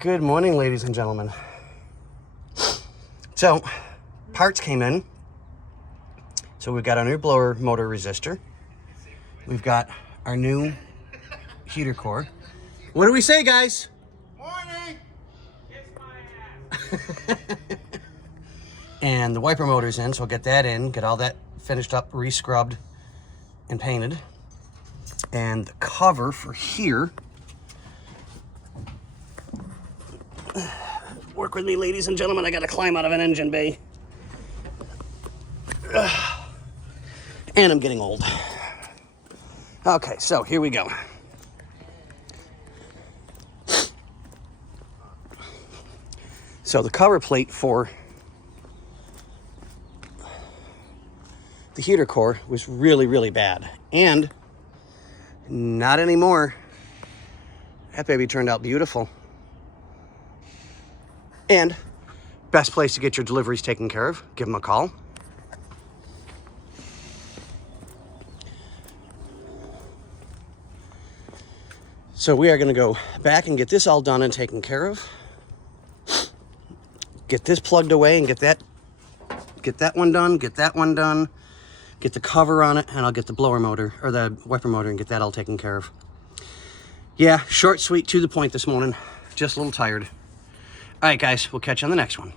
Good morning, ladies and gentlemen. So, parts came in. So we've got our new blower motor resistor. We've got our new heater core. What do we say, guys? Morning! And the wiper motor's in, so we'll get that in, get all that finished up, re-scrubbed and painted. And the cover for here. Work with me, ladies and gentlemen. I gotta climb out of an engine bay. And I'm getting old. Okay, so here we go. So the cover plate for the heater core was really, really bad. And not anymore. That baby turned out beautiful. And best place to get your deliveries taken care of, give them a call. So we are going to go back and get this all done and taken care of. Get this plugged away and get that one done, get that one done, get the cover on it, and I'll get the blower motor or the wiper motor and get that all taken care of. Yeah, short, sweet, to the point this morning. Just a little tired. All right, guys, we'll catch you on the next one.